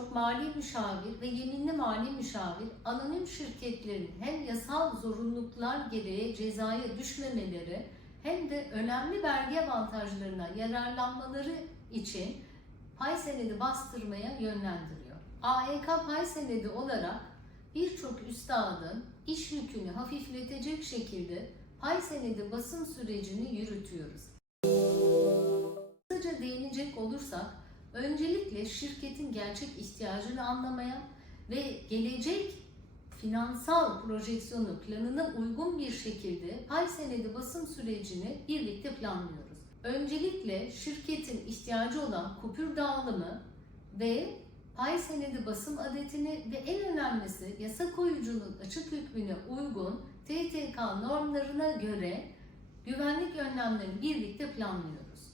mali müşavir ve yeminli mali müşavir anonim şirketlerin hem yasal zorunluluklar gereği cezaya düşmemeleri hem de önemli vergi avantajlarına yararlanmaları için pay senedi bastırmaya yönlendiriyor. AEK pay senedi olarak birçok üstadın iş yükünü hafifletecek şekilde pay senedi basım sürecini yürütüyoruz. Kısaca değinecek olursak, öncelikle şirketin gerçek ihtiyacını anlamaya ve gelecek finansal projeksiyonu planına uygun bir şekilde pay senedi basım sürecini birlikte planlıyoruz. Öncelikle şirketin ihtiyacı olan kupür dağılımı ve pay senedi basım adetini ve en önemlisi yasa koyucunun açık hükmüne uygun TTK normlarına göre güvenlik önlemlerini birlikte planlıyoruz.